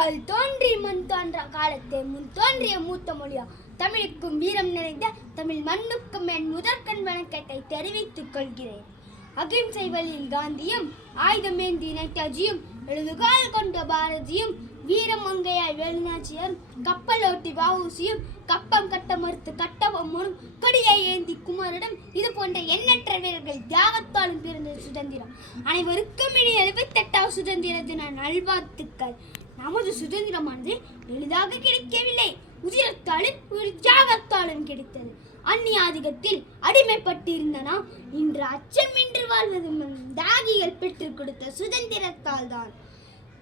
கல் தோன்றி மண் தோன்றா காலத்தை முன் தோன்றிய மூத்த மொழியா தமிழுக்கும் வீரம் நிறைந்த தமிழ் மண்ணுக்கும் என் முதற்கண் வணக்கத்தை தெரிவித்துக் கொள்கிறேன். அகிம்சை வழியில் காந்தியும் ஆயுதமேந்தி நேதாஜியும் எழுதுகால் கொண்ட பாரதியும் வீரமங்கையாய் வேலுநாச்சியாரும் கப்பலோட்டி வஉசியும் கப்பம் கட்ட மறுத்து கட்டபொம்மனும் கொடியை ஏந்தி குமாரிடம் இது போன்ற எண்ணற்ற வீரர்கள் தியாகத்தாலும் பிறந்த சுதந்திரம். அனைவருக்கும் இனி 78வது சுதந்திர தின நல்வாழ்த்துக்கள். நமது சுதந்திரமானது எளிதாக கிடைக்கவில்லை, உதிரத்தாலும் தியாகத்தாலும் கிடைத்தது. அந்நியாதிக்கத்தில் அடிமைப்பட்டிருந்த நாம் இன்று அச்சமின்றி வாழ்வது தியாகிகள் பெற்றுக் கொடுத்த சுதந்திரத்தால் தான்.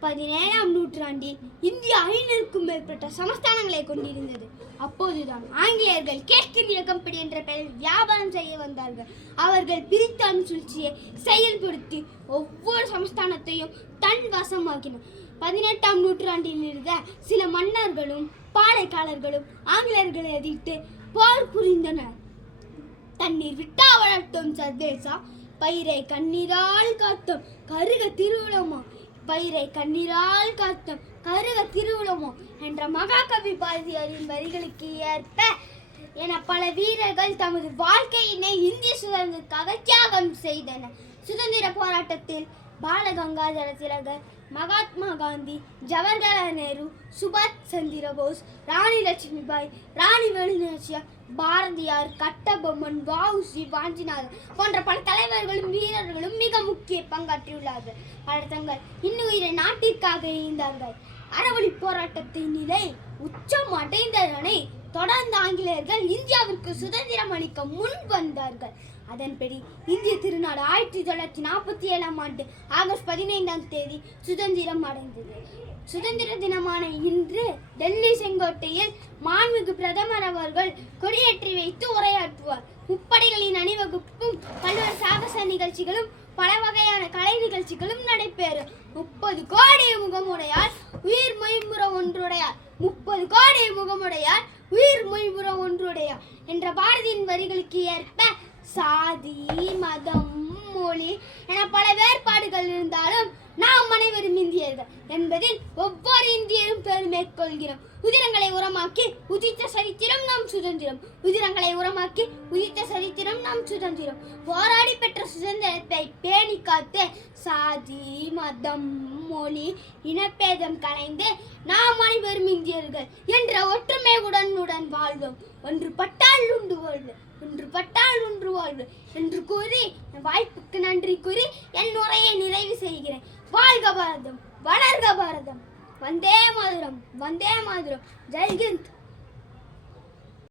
17ஆம் நூற்றாண்டில் இந்தியா 500க்கும் மேற்பட்ட சமஸ்தானங்களை கொண்டிருந்தது. அப்போதுதான் ஆங்கிலேயர்கள் கிழக்கிந்திய கம்பெனி என்ற பெயரில் வியாபாரம் செய்ய வந்தார்கள். அவர்கள் பிரித்தாளும் சூழ்ச்சியை செயல்படுத்தி ஒவ்வொரு சமஸ்தானத்தையும் தன் வசமாக்கினர். 18ஆம் நூற்றாண்டில் இருந்த சில மன்னர்களும் பாளையக்காரர்களும் ஆங்கிலேயர்களை எதிர்த்து போர் புரிந்தனர். தண்ணீர் விட்டா வளர்த்தோம் சர்வேசா, பயிரை கண்ணீரால் காத்தோம் கருக திருவிழமா, பயிரை கண்ணீரால் காத்தோம் கருக திருவிழமோ என்ற மகாகவி பாரதியாரின் வரிகளுக்கு ஏற்ப என பல வீரர்கள் தமது வாழ்க்கையினை இந்திய சுதந்திரத்திற்காக தியாகம் செய்தனர். சுதந்திர போராட்டத்தில் பாலகங்காதர திலகர், மகாத்மா காந்தி, ஜவஹர்லால் நேரு, சுபாஷ் சந்திர போஸ், ராணி லட்சுமிபாய், ராணி வேலுநாச்சியார், பாரதியார், கட்டபொம்மன், வஉசி, வாஞ்சிநாதன் போன்ற பல தலைவர்களும் வீரர்களும் மிக முக்கிய பங்காற்றியுள்ளார்கள். பலர் தங்கள் இன்னுயிரை நாட்டிற்காக ஈந்தார்கள். அறவழி போராட்டத்தின் நிலை உச்சம் அடைந்ததனை தொடர்ந்து ஆங்கிலேயர்கள் இந்தியாவிற்கு சுதந்திரம் அளிக்க முன் வந்தார்கள். அதன்படி இந்திய திருநாடு 1947ஆம் ஆண்டு ஆகஸ்ட் 15ஆம் தேதி சுதந்திரம் அடைந்தது. சுதந்திர தினமான இன்று டெல்லி செங்கோட்டையில் மாண்புமிகு பிரதமர் அவர்கள் கொடியேற்றி வைத்து உரையாற்றுவார். முப்படைகளின் அணிவகுப்பும் பல்வேறு சாகச நிகழ்ச்சிகளும் பல வகையான கலை நிகழ்ச்சிகளும் நடைபெறும். 30 கோடி முகமுடையார் உயிர் மொய்முற ஒன்றுடையார், 30 கோடி முகமுடையார் உயிர் மொய்முற ஒன்றுடையார் என்ற பாரதியின் வரிகளுக்கு ஏற்ப சாதி, மதம், மொழி என பல வேறுபாடுகள் இருந்தாலும் நாம் அனைவரும் இந்தியர்கள் என்பதில் ஒவ்வொரு இந்தியரும் பெருமை கொள்கிறோம். உதிரங்களை உரமாக்கி உதித்த சரித்திரம் நாம் சுதந்திரம், உதிரங்களை உரமாக்கி உதித்த சரித்திரம் நாம் சுதந்திரம். போராடி பெற்ற சுதந்திரத்தை பேணி காத்து சாதி, மதம், மொழி, இனப்பேதம் கலைந்து நாம் அனைவரும் இந்தியர்கள் என்ற ஒற்றுமை உடன் வாழ்வோம். ஒன்றுபட்டால் உண்டு வாழ்வு, ஒன்றுபட்டால் ஒன்று வாழ்வு என்று கூறி வாய்ப்புக்கு நன்றி கூறி என் உரையை நிறைவு செய்கிறேன். வாழ்க பாரதம், வளர்க பாரதம், வந்தே மாதரம், வந்தே மாதரம், ஜெய் ஹிந்த்.